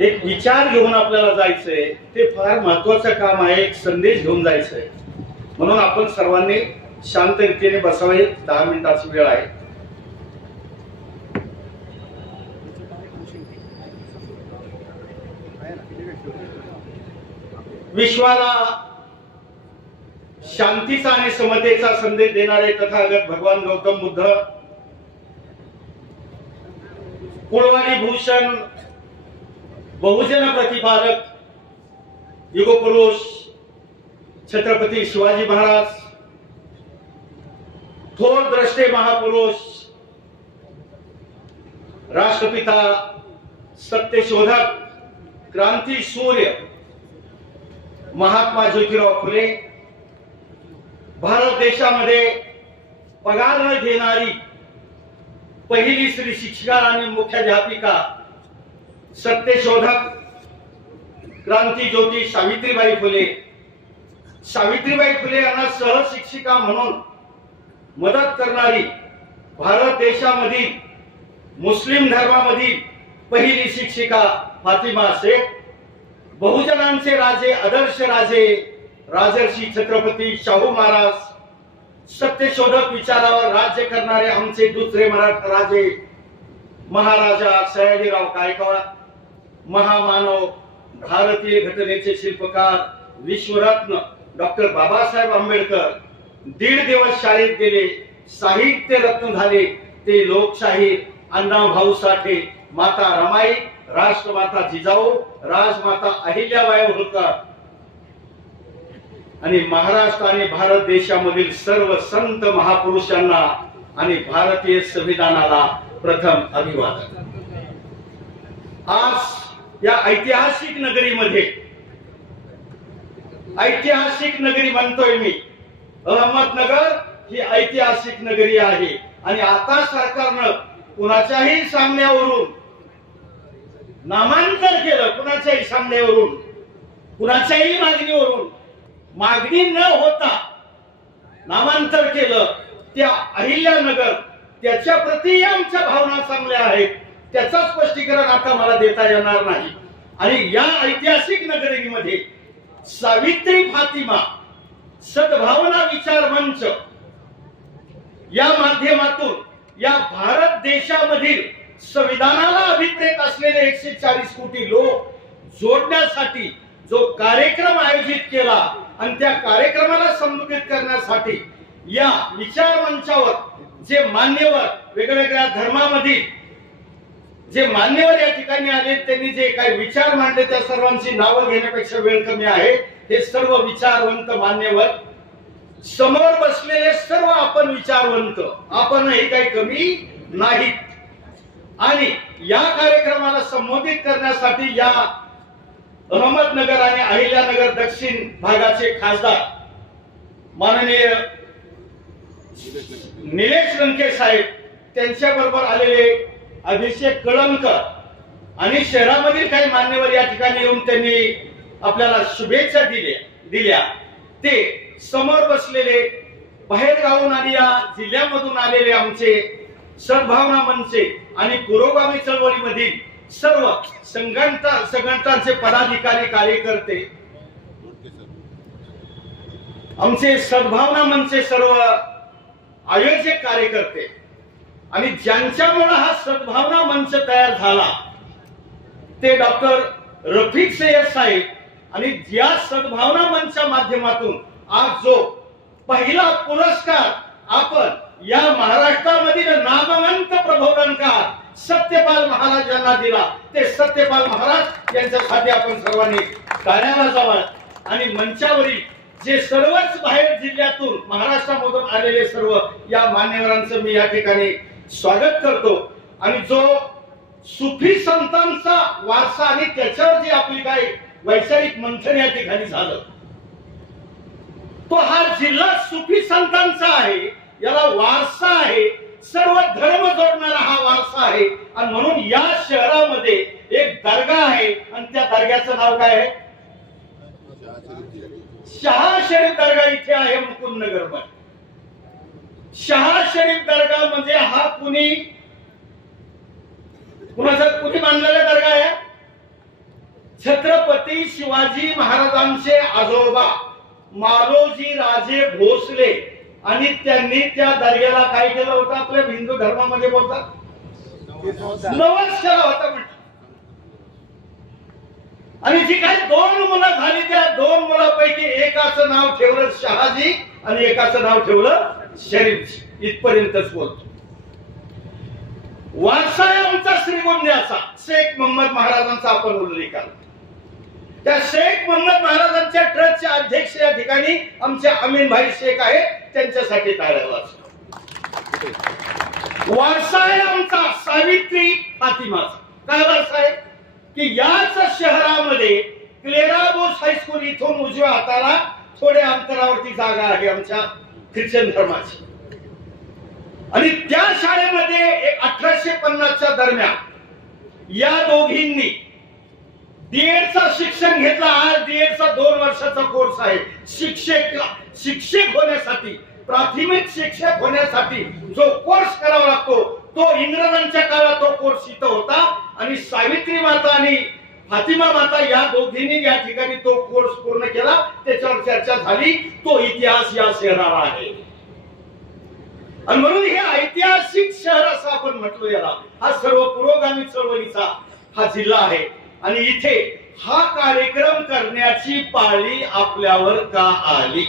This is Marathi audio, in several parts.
एक विचार घेऊन आपल्याला जायचंय ते फार महत्वाचं काम आहे एक संदेश घेऊन जायचंय. म्हणून आपण सर्वांनी शांत रीतीने बसावे दहा मिनिटाची वेळ आहे. विश्वाला शांतीचा आणि समतेचा संदेश देणारे तथागत भगवान गौतम बुद्ध कुळवाणी भूषण बहुजन प्रतिपादक युगपुरुष छत्रपती शिवाजी महाराज थोर द्रष्टे महापुरुष राष्ट्रपिता सत्यशोधक क्रांती सूर्य महात्मा ज्योतिराव फुले भारत देशामध्ये पगार न घेणारी पहिली स्त्री शिक्षिका आणि मुख्याध्यापिका सत्यशोधक क्रांती ज्योती सावित्रीबाई फुले. सावित्रीबाई फुले यांना सहशिक्षिका म्हणून मदत करणारी भारत देशामधील मुस्लिम धर्मामधील पहिली शिक्षिका फातिमा शेख बहुजनांचे राजे आदर्श राजे राजर्षी छत्रपती शाहू महाराज सत्यशोधक विचारावर राज्य करणारे आमचे दुसरे मराठा राजे महाराजा सयाजीराव गायकवाड महामानव भारतीय घटनेचे शिल्पकार विश्वरत्न डॉक्टर बाबासाहेब आंबेडकर दीड दिवस शाळेत गेले साहित्य रत्न झाले ते लोकशाही अण्णा भाऊ साठे माता रमाई राष्ट्रमाता जिजाऊ राजमाता अहिल्याबाई होळकर. आणि महाराष्ट्र आणि भारत देशामधील सर्व संत महापुरुषांना आणि भारतीय संविधानाला प्रथम अभिवादन. आज या ऐतिहासिक नगरीमध्ये. ऐतिहासिक नगरी म्हणतोय मी. अहमदनगर ही ऐतिहासिक नगरी आहे. आणि आता सरकारनं कुणाच्याही सामन्यावरून नामांतर केलं कुणाच्याही सामन्यावरून कुणाच्याही मागणीवरून मागणी न होता नामांतर केलं त्या अहिल्यानगर त्याच्या प्रति आमच्या भावना चांगल्या आहेत. त्याचं स्पष्टीकरण आता मला देता येणार नाही. आणि या ऐतिहासिक नगरीमध्ये सावित्री फातिमा सद्भावना विचार मंच या माध्यमातून या भारत देशामधील संविधानाला अभिप्रेत असलेले एकशे चाळीस कोटी लोक जोडण्यासाठी जो कार्यक्रम आयोजित केला आणि त्या कार्यक्रमाला संबोधित करण्यासाठी या विचार मंचावर जे मान्यवर वेगवेगळ्या धर्मामधील जे मान्यवर या ठिकाणी आले त्यांनी जे काही विचार मांडले त्या सर्वांची नावं घेण्यापेक्षा वेळ कमी आहे. हे सर्व विचारवंत मान्यवर समोर बसलेले सर्व आपण विचारवंत आपण हे काही कमी नाहीत. आणि या कार्यक्रमाला संबोधित करण्यासाठी या अहमदनगर आणि अहिल्यानगर दक्षिण भागाचे खासदार माननीय निलेश लंके साहेब त्यांच्या बरोबर आलेले अभिषेक कळमकर आणि शहरामधील काही मान्यवर या ठिकाणी येऊन त्यांनी आपल्याला शुभेच्छा दिल्या दिल्या. ते समोर बसलेले बाहेर गावून आणि या जिल्ह्यामधून आलेले आमचे सद्भावना मंचे आणि पुरोगामी चळवळीमधील सर्व संघटना संघटनांचे पदाधिकारी कार्यकर्ते आमचे सद्भावना मंचचे सर्व आयोजक कार्यकर्ते आणि ज्यांच्यामुळे हा सद्भावना मंच तयार झाला ते डॉक्टर रफिक सय्यद साहेब आणि या सद्भावना मंचच्या माध्यमातून आज जो पहिला पुरस्कार आपण या महाराष्ट्रामधील नामवंत प्रबोधनकार सत्यपाल महाराजांना दिला ते सत्यपाल महाराज यांच्यासाठी आपण सर्वांनी गाण्याला जावं. आणि मंचावरील जे सर्वच बाहेर जिल्ह्यातून महाराष्ट्रामधून आलेले सर्व या मान्यवरांचं मी या ठिकाणी स्वागत करतो. आणि जो सुफी संतांचा वारसा आणि त्याच्यावर जी आपली काही वैचारिक मंथन या ठिकाणी झालं तो हा जिल्हा सुफी संतांचा आहे. याला वारसा आहे. सर्व धर्म जोडणारा हा वारसा आहे. आणि म्हणून या शहरामध्ये एक दर्गा आहे. आणि त्या दर्ग्याचं नाव काय आहे? शहा शरीफ दर्गा इथे आहे मुकुंदनगरमध्ये. शहा शरीफ दर्गा म्हणजे हा कुणी? कुणाचा कुणी मानलेला दर्गा आहे? छत्रपती शिवाजी महाराजांचे आजोबा मालोजी राजे भोसले. आणि त्यांनी त्या दर्ग्याला काय केलं होतं? आपल्या हिंदू धर्मामध्ये बोलतात. नवस केला होता म्हणतात आणि जी काही दोन मुलं झाली त्या दोन मुलापैकी एकाचं नाव ठेवलं शहाजी आणि एकाचं नाव ठेवलं शरीफ इथपर्यंतच बोलतो. वारसाय आमचा श्रीगोंद्याचा शेख मोहम्मद महाराजांचा आपण उल्लेख आला. त्या शेख मोहम्मद महाराजांच्या ट्रस्टचे अध्यक्ष या ठिकाणी आमचे अमीन भाई शेख आहेत त्यांच्यासाठी टाळ्या वाजवा वारसा आहे आमचा सावित्री फातिमाचा. काय वारसा आहे? की याच शहरामध्ये क्लेराबोस हायस्कूल इथून उजव्या हाताला थोड्या अंतरावरती जागा आहे आमच्या ख्रिश्चन धर्माची. आणि त्या शाळेमध्ये अठराशे पन्नासच्या दरम्यान या दोघींनी डीएडचा शिक्षण घेतला आज डीएडचा दोन वर्षाचा कोर्स आहे. शिक्षक शिक्षक होण्यासाठी प्राथमिक शिक्षक होण्यासाठी जो कोर्स करावा लागतो तो इंग्रजांच्या काळात तो कोर्स इथं होता. आणि सावित्री माता आणि फातिमा माता या दोघींनी या ठिकाणी तो कोर्स पूर्ण केला. त्याच्यावर चर्चा झाली. तो इतिहास या शहराला आहे. आणि म्हणून हे ऐतिहासिक शहर असं आपण म्हटलो याला. हा सर्व पुरोगामी चळवळीचा हा जिल्हा आहे. आणि इथे हा कार्यक्रम करण्याची पाळी आपल्यावर का आली?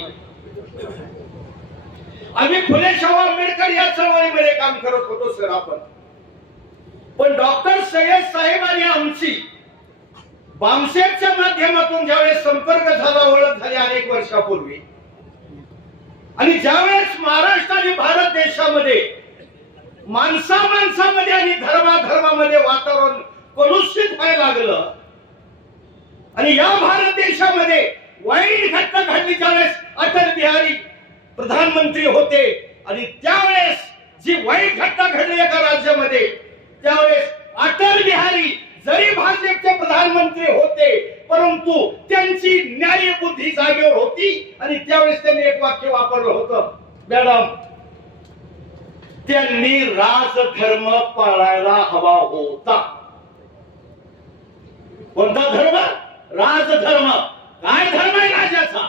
आम्ही फुले शाहू आंबेडकर या चळवळीमध्ये काम करत होतो सर आपण. पण डॉक्टर सय्यद साहेब आणि आमची बामसेटच्या माध्यमातून ज्यावेळेस संपर्क झाला ओळख झाली अनेक वर्षापूर्वी. आणि ज्यावेळेस महाराष्ट्र आणि भारत देशामध्ये माणसा माणसामध्ये आणि धर्माधर्मामध्ये वातावरण कलुषित व्हायला लागलं आणि या भारत देशामध्ये वाईट घटना घडली त्यावेळेस अटल बिहारी प्रधानमंत्री होते आणि त्यावेळेस जी वाईट घटना घडली एका राज्यामध्ये त्यावेळेस अटल बिहारी जरी भाजपचे प्रधानमंत्री होते परंतु त्यांची न्याय बुद्धी जागेवर होती आणि त्यावेळेस त्यांनी एक वाक्य वापरलं होतं. मॅडम त्यांनी राजधर्म पाळायला हवा होता. कोणता धर्म? राजधर्म. काय धर्म आहे राजाचा?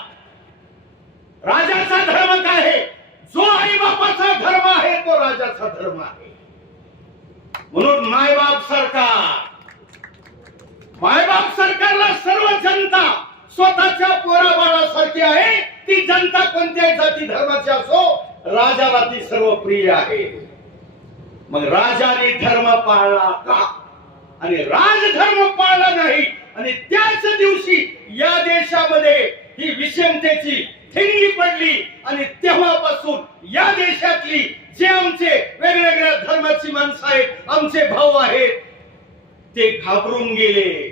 राजाचा धर्म काय आहे? जो आई बापाचा धर्म आहे तो राजाचा धर्म आहे. म्हणून मायबाप सरकार मायबाप सरकारला सर्व जनता स्वतःच्या पोराबाळासारखी आहे. ती जनता कोणत्याही जाती धर्माची असो राजाला ती सर्व प्रिय आहे. मग राजाने धर्म पाळला का? आणि राजधर्म पाळला नाही आणि त्याच दिवशी या देशामध्ये ही विषमतेची ठिणगी पडली आणि तेव्हापासून या देशातली जे आमचे वेगवेगळ्या धर्माची माणसं आहेत आमचे भाऊ आहेत ते घाबरून गेले.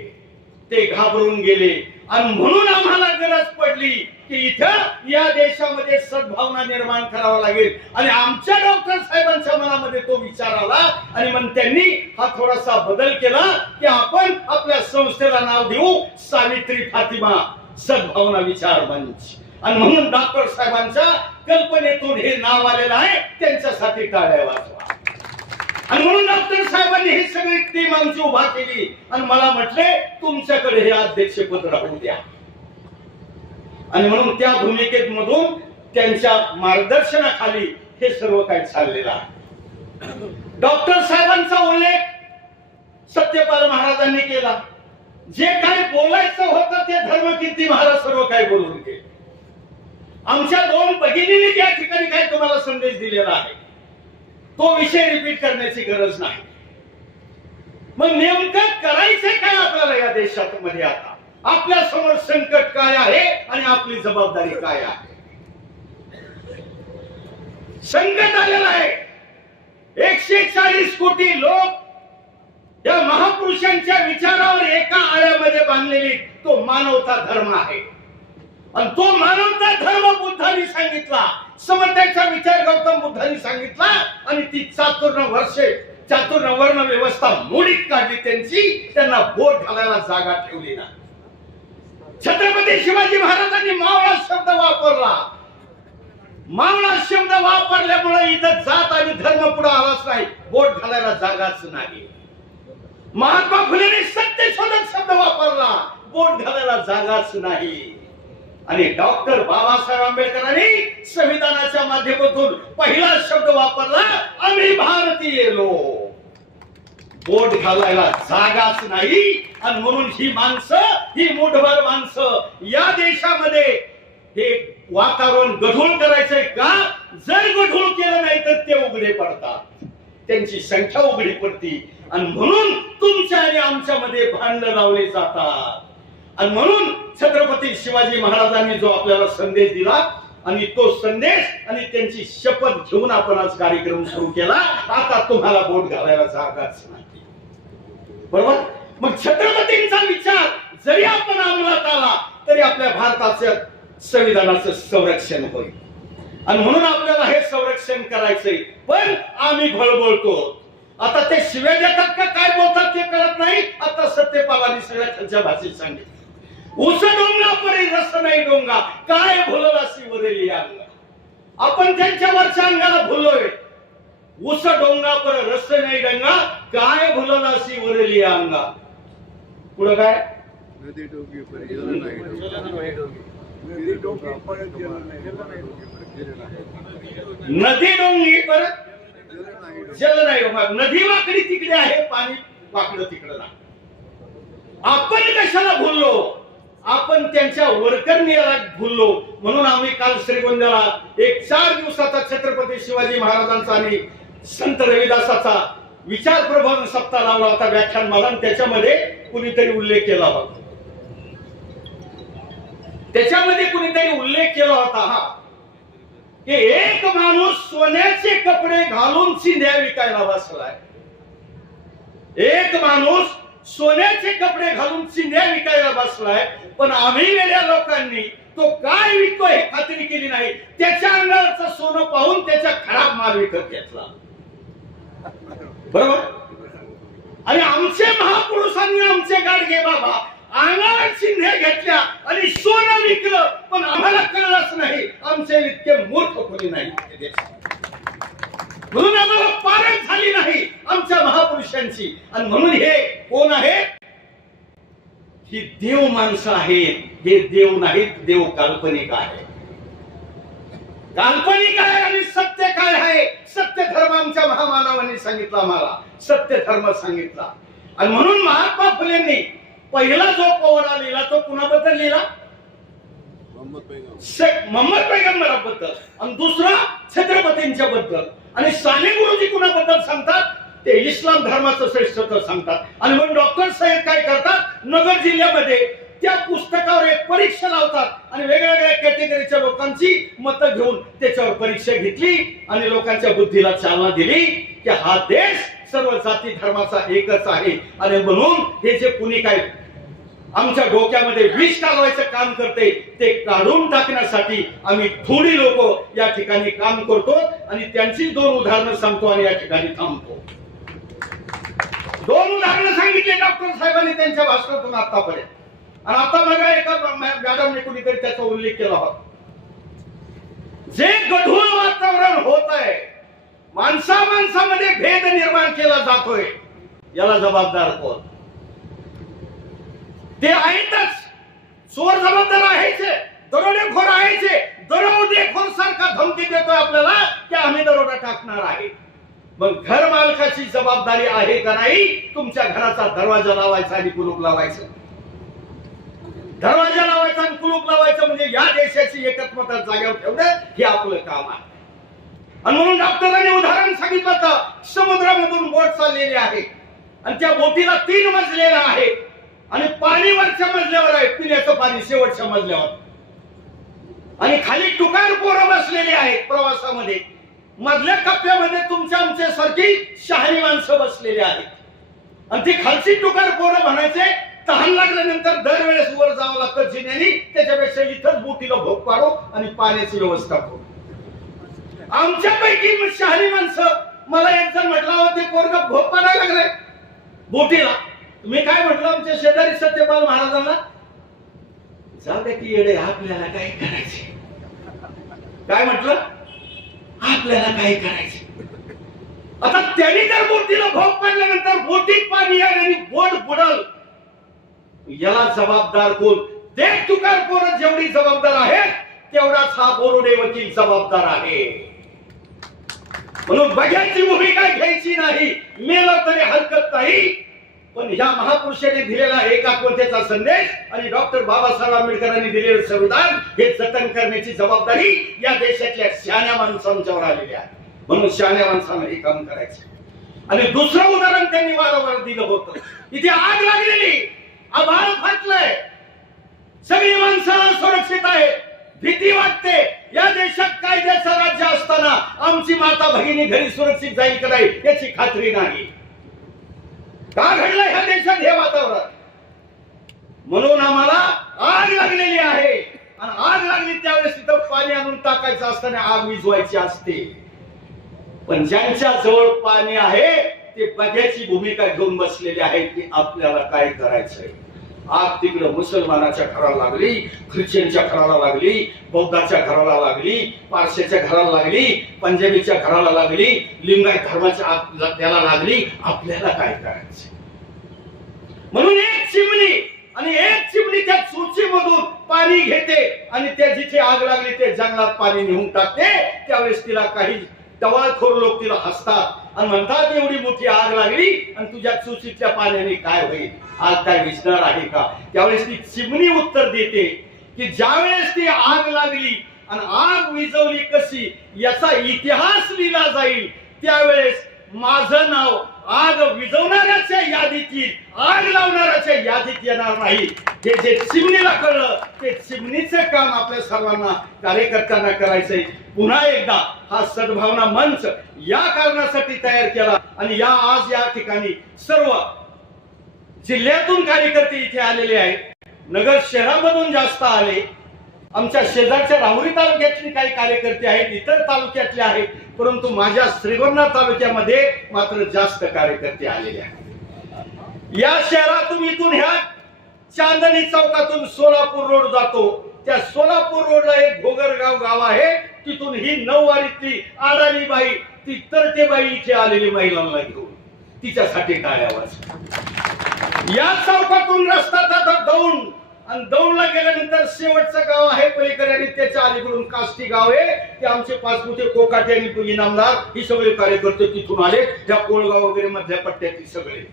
ते घाबरून गेले. आणि म्हणून आम्हाला गरज पडली की इथं या देशामध्ये सद्भावना निर्माण करावा लागेल. आणि आमच्या डॉक्टर साहेबांच्या मनामध्ये तो विचार आला आणि मग त्यांनी हा थोडासा बदल केला की आपण आपल्या संस्थेला नाव देऊ सावित्री फातिमा सद्भावना विचार मंच. आणि म्हणून डॉक्टर साहेबांच्या कल्पनेतून हे नाव आलेलं आहे त्यांच्यासाठी टाळ्या वाजवा. आणि म्हणून डॉक्टर साहेबांनी ही सगळी टीम आमची उभा केली. आणि मला म्हटले तुमच्याकडे हे अध्यक्षपद राहू द्या. आणि म्हणून त्या भूमिकेत मधून त्यांच्या मार्गदर्शनाखाली हे सर्व काही चाललेलं आहे. डॉक्टर साहेबांचा उल्लेख सत्यपाल महाराजांनी केला. जे काही बोलायचं होतं ते धर्मकीर्ती महाराज सर्व काही बोलून गेले. आमच्या दोन भगिनीने त्या ठिकाणी काही तुम्हाला संदेश दिलेला आहे. तो विषय रिपीट करण्याची गरज नाही. मग नेमकं करायचंय काय आपल्याला या देशात मध्ये आता? आपल्यासमोर संकट काय आहे आणि आपली जबाबदारी काय आहे? संकट आलेलं आहे. एकशे चाळीस कोटी लोक या महापुरुषांच्या विचारावर एका आळ्यामध्ये बांधलेली तो मानवता धर्म आहे. आणि तो मानवता धर्म बुद्धांनी सांगितला. समतेचा विचार गौतम बुद्धांनी सांगितला आणि ती चातुर्ण वर्षे चातुर्ण वर्ण व्यवस्था मोडीत काढली त्यांची त्यांना बोट घालायला जागा ठेवली ना छत्रपती शिवाजी महाराजांनी मावळा शब्द वापरला. मावळा शब्द वापरल्यामुळे इथं जात आणि धर्म पुढे आलाच नाही बोट घालायला जागाच नाही. महात्मा फुलेने सत्य शोधक शब्द वापरला बोट घालायला जागाच नाही. आणि डॉक्टर बाबासाहेब आंबेडकरांनी संविधानाच्या माध्यमातून पहिला शब्द वापरला आम्ही भारतीय लोक. बोट घालायला जागाच नाही आणि म्हणून ही माणसं ही मुठभर माणसं या देशामध्ये हे वातावरण गढूळ करायचंय का? जर गढूळ केलं नाही तर ते उघडे पडतात. त्यांची संख्या उघडी पडती. आणि म्हणून तुमच्या आणि आमच्यामध्ये भांडण लावले जातात. आणि म्हणून छत्रपती शिवाजी महाराजांनी जो आपल्याला संदेश दिला आणि तो संदेश आणि त्यांची शपथ घेऊन आपण आज कार्यक्रम सुरू केला आता तुम्हाला बोट घालायला जागाच नाही. बरोबर? मग छत्रपतींचा विचार जरी आपण अंमलात आला तरी आपल्या भारताच्या संविधानाचं संरक्षण होईल. आणि म्हणून आपल्याला हे संरक्षण करायचंय. पण आम्ही भळबळतो आता ते शिव्या देतात का काय बोलतात ते कळत नाही. आता सत्यपालांनी सगळ्या त्यांच्या भाषेत सांगितलं. उस डोंगा परी रस नाही डोंगा. काय भुलल अशी वरेली अंगा आपण त्यांच्या वरच्या अंगाला भुलोय. उस डोंगा पर रस नाही डंगा. काय भुलल अशी वरेली अंगा पुढं काय? नदी डोंगी पर गेलं नाही नदी डोंगी नाही नदी डोंगी पर जल नाही नदी वाकडी तिकडे आहे पाणी वाकडं तिकडं आपण कशाला भुललो? आपण त्यांच्या वरकर्णीला भुललो. म्हणून आम्ही काल श्रीगोंद्याला एक चार दिवसाचा छत्रपती शिवाजी महाराजांचा आणि संत रविदासाचा विचार प्रबोधन सप्ताह लावला होता व्याख्यान मला त्याच्यामध्ये कुणीतरी उल्लेख केला होता. त्याच्यामध्ये कुणीतरी उल्लेख केला होता हा. की एक माणूस सोन्याचे कपडे घालून चिंध्या विकायला बसलाय. एक माणूस सोन्याचे कपडे घालून चिंध्या विकायला बसलाय पण आम्ही वेगळ्या लोकांनी तो काय विकतो हे खात्री केली नाही. त्याच्या अंगावरचं सोनं पाहून त्याचा खराब माल विकत घेतला. बरोबर? आणि आमचे महापुरुषांनी आमचे गाडगे बाबा. अंगावर चिन्हे घेतल्या आणि सोनं विकलं पण आम्हाला कळलंच नाही. आमचे इतके मूर्ख कोणी नाही. म्हणून आम्हाला पारख झाली नाही आमच्या महापुरुषांची. आणि म्हणून हे कोण आहे? ही देव माणसं आहेत. हे देव नाहीत देव काल्पनिक आहे. काल्पनिक आहे आणि सत्य काय आहे? सत्य धर्म आमच्या महामानवांनी सांगितला आम्हाला. सत्य धर्म सांगितला. आणि म्हणून महात्मा फुलेंनी पहिला जो पोवरा लिहिला तो कुणाबद्दल लिहिला? मोहम्मद पैगंबराबद्दल. आणि दुसरा छत्रपतींच्या बद्दल आणि साने गुरुजी कुणाबद्दल सांगतात? ते इस्लाम धर्माचं श्रेष्ठत्व सांगतात. आणि मग डॉक्टर साहेब काय करतात? नगर जिल्ह्यामध्ये त्या पुस्तकावर एक परीक्षा लावतात आणि वेगवेगळ्या कॅटेगरीच्या लोकांची मतं घेऊन त्याच्यावर परीक्षा घेतली आणि लोकांच्या बुद्धीला चालना दिली की हा देश सर्व जाती धर्माचा एकच आहे. आणि म्हणून हे जे कुणी काय आमच्या डोक्यामध्ये विष कालवायचं काम करते ते काढून टाकण्यासाठी आम्ही थोडी लोक या ठिकाणी काम करतो आणि त्यांची दोन उदाहरणं सांगतो आणि या ठिकाणी थांबतो. दोन उदाहरणं सांगितले डॉक्टर साहेबांनी त्यांच्या भाषणातून आतापर्यंत. आणि आता बघा एका मॅडमने कुणीतरी त्याचा उल्लेख केला होता. जे गढूळ वातावरण होत आहे माणसा माणसामध्ये भेद निर्माण केला जातोय. याला जबाबदार कोण? ते आहेतच. चोर जबाबदार आहेच दरोडेखोर आहेच दरोडेखोर सारखा धमकी देतोय आपल्याला की आम्ही दरोडा टाकणार आहे. मग घर मालकाची जबाबदारी आहे का नाही? तुमच्या घराचा दरवाजा लावायचा आणि कुलूप लावायचं. दरवाजा लावायचा आणि कुलूप लावायचं म्हणजे या देशाची एकत्मता जागेवर ठेवणं हे आपलं काम आहे. आणि म्हणून डॉक्टरांनी उदाहरण सांगितलं तर समुद्रामधून बोट चाललेली आहे. आणि त्या बोटीला तीन मजलेला आहे आणि पाणी वरच्या मजल्यावर आहे. पिण्याचं पाणी शेवटच्या मजल्यावर आणि खाली टुकार पोरं बसलेली आहेत प्रवासामध्ये. मधल्या कप्प्यामध्ये तुमच्या आमच्या सारखी शहाणी माणसं बसलेली आहेत. आणि ती खालची टुकार पोरं म्हणायचे तहान लागल्यानंतर दरवेळेस वर जावं लागतं जिन्यानी. त्याच्यापेक्षा इथंच बोटीला भोग पाडू आणि पाण्याची व्यवस्था करू. आमच्यापैकी शहाणी माणसं मला एक जण म्हटलं ते पोरग भोग पाडायला लागलाय. बोटीला. मी काय म्हटलं आमच्या शेजारी सत्यपाल महाराजांना? जाऊ की येडे आपल्याला काय करायचे? काय म्हटलं? आपल्याला काय करायचे? आता त्यांनी जर बोटीला भोग पाडल्यानंतर बोटीत पाणी येईल आणि बोट बुडल. याला जबाबदार कोण? देख तुकार पोरं जेवढी जबाबदार आहे तेवढाच हा बोरुडे वकील जबाबदार आहे. म्हणून बघ्याची भूमिका घ्यायची नाही मेलो तरी हरकत नाही. पण ह्या महापुरुषाने दिलेला एकात्मतेचा संदेश आणि डॉक्टर बाबासाहेब आंबेडकरांनी दिलेलं संविधान हे जतन करण्याची जबाबदारी या देशातल्या शहाण्या माणसांच्यावर आलेली आहे. म्हणून शहाण्या माणसांना हे काम करायचं. आणि दुसरं उदाहरण त्यांनी वारंवार दिलं होतं. इथे आग लागलेली. आभाळ फाटलंय. सगळी माणसं सुरक्षित आहे भीती वाटते. या देशात कायद्याचं राज्य असताना आमची माता भगिनी घरी सुरक्षित जाईल का नाही याची खात्री नाही. का घडलं ह्या देशात? हे वातावरण. म्हणून आम्हाला आग लागलेली आहे. आणि आग लागली त्यावेळेस तिथं पाणी आणून टाकायचं असताना आग विझवायची असते. पण ज्यांच्या जवळ पाणी आहे ते बघ्याची भूमिका घेऊन बसलेले आहेत की आपल्याला काय करायचंय. आग तिकडं मुसलमानाच्या घराला लागली ख्रिश्चनच्या घराला लागली बौद्धाच्या घराला लागली पारशाच्या घराला लागली पंजाबीच्या घराला लागली लिंगायत धर्माच्या आग- त्याला लागली आपल्याला काय करायचे? म्हणून एक चिमणी आणि एक चिमणी त्या चुचीमधून पाणी घेते आणि त्या जिथे आग लागली ते जंगलात पाणी नेऊन टाकते. त्यावेळेस तिला काही टवाळखोर लोक तिला हसतात आणि म्हणतात एवढी मोठी आग लागली आणि तुझ्या चुचीच्या पाण्याने काय होईल? आज काय विसणार आहे का? त्यावेळेस ती चिमणी उत्तर देते की ज्यावेळेस ती आग लागली आणि आग विझवली कशी याचा इतिहास लिहिला जाईल. त्यावेळेस माझं नाव आग विजवणाऱ्याच्या यादीत येईल आग लावणाऱ्याच्या यादीत येणार नाही. हे जे चिमणीला कळलं ते चिमणीचं काम आपल्या सर्वांना कार्यकर्त्यांना करायचंय. पुन्हा एकदा हा सद्भावना मंच या कारणासाठी तयार केला आणि या आज या ठिकाणी सर्व जिल्ह्यातून कार्यकर्ते इथे आलेले आहेत. नगर शहरामधून जास्त आले. आमच्या शेजारच्या राहुरी तालुक्यातले काही कार्यकर्ते आहेत इतर तालुक्यातले आहेत. परंतु माझ्या श्रीगोंदा तालुक्यामध्ये मात्र जास्त कार्यकर्ते आलेले आहेत. या शहरातून इथून ह्या चांदणी चौकातून सोलापूर रोड जातो. त्या सोलापूर रोडला एक भोगरगाव गाव आहे. तिथून ही नऊवारीतली आडाणी बाई ती तरतेबाई इथे आलेली महिलांना घेऊन. तिच्यासाठी टाळ्या वाजवा या चौकातून रस्ता जातो दौंड. आणि दौंडला गेल्यानंतर शेवटचं गाव आहे पलीकडे आणि त्याच्या अलीकडून काष्टी गाव आहे. ते आमचे पाचपुते कोकाटे आणि इनामदार ही सगळे कार्यकर्ते तिथून आले. त्या कोळगाव वगैरे मधल्या पट्ट्यातील सगळे.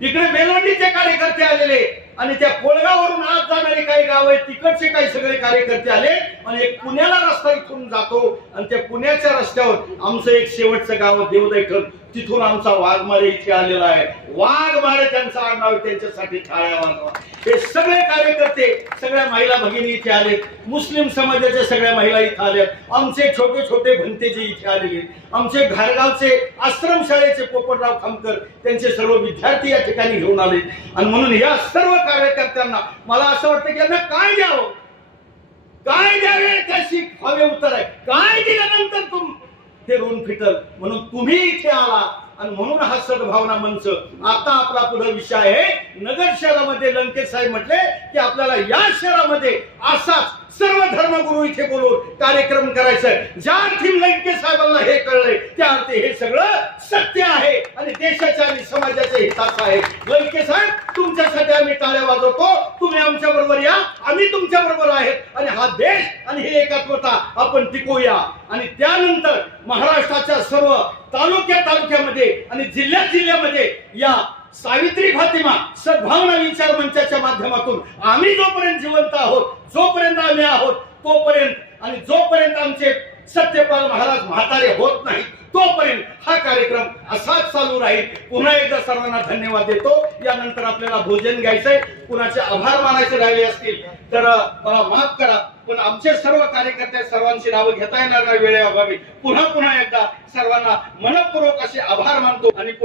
इकडे बेलोंडीचे कार्यकर्ते आलेले. आणि त्या कोळगावरून आज जाणारे काही गाव आहेत तिकडचे काही सगळे कार्यकर्ते आले. आणि एक पुण्याला रस्ता इथून जातो. आणि त्या पुण्याच्या रस्त्यावर आमचं एक शेवटचं गाव देवदैठण तिथून आमचा वाघमारे इथे आलेला आहे. वाघमारे त्यांचा आडनाव त्यांच्यासाठी टाळ्या वाजवा हे सगळे कार्यकर्ते सगळ्या महिला भगिनी इथे आले. मुस्लिम समाजाच्या सगळ्या महिला इथे आल्या. आमचे छोटे छोटे भंतेजे इथे आलेले आमचे घारगावचे आश्रमशाळेचे पोपटराव खामकर त्यांचे सर्व विद्यार्थी या ठिकाणी घेऊन आले. आणि म्हणून या सर्व कार्यकर्त्यांना मला असं वाटतं की यांना काय द्यावं? काय द्यावे? त्याशी हवे उत्तर आहे. काय दिल्यानंतर तुम ते ऋण फिटल म्हणून तुम्ही इथे आला आणि म्हणून हा सद्भावना मंच आता आपला पुढे विषय आहे. नगर शहरामध्ये लंकेश साहेब म्हटले की आपल्याला या शहरामध्ये असाच सर्व धर्मगुरू इथे बोलून कार्यक्रम करायचा आहे. ज्या अर्थी लंकेश साहेबांना हे कळलंय त्या अर्थी हे सगळं सत्य आहे. आणि देशाच्या आणि समाजाच्या हिताचं आहे. लंकेश साहेब तुमच्यासाठी आम्ही टाळ्या वाजवतो. तुम्ही आमच्या बरोबर या. आम्ही तुमच्या बरोबर आहेत. आणि हा देश आणि हे एकात्मता आपण टिकूया. आणि त्यानंतर महाराष्ट्राच्या सर्व तालुक्या तालुक्यामध्ये आणि जिल्ह्या जिल्ह्यामध्ये या सावित्री फातिमा सद्भावना विचार मंचाच्या माध्यमातून आम्ही जोपर्यंत जिवंत आहोत जोपर्यंत आम्ही आहोत तोपर्यंत आणि जोपर्यंत आमचे सत्यपाल महाराज म्हातारे होत नाही तोपर्यंत हा कार्यक्रम असाच चालू राहील. पुन्हा एकदा सर्वांना धन्यवाद देतो. यानंतर आपल्याला भोजन घ्यायचंय. कुणाचे आभार मानायचे राहिले असतील तर मला माफ करा. पण आमचे सर्व कार्यकर्ते सर्वांची नावं घेता येणार नाही वेळेअभावी. पुन्हा पुन्हा एकदा सर्वांना मनपूर्वक असे आभार मानतो आणि पुन्हा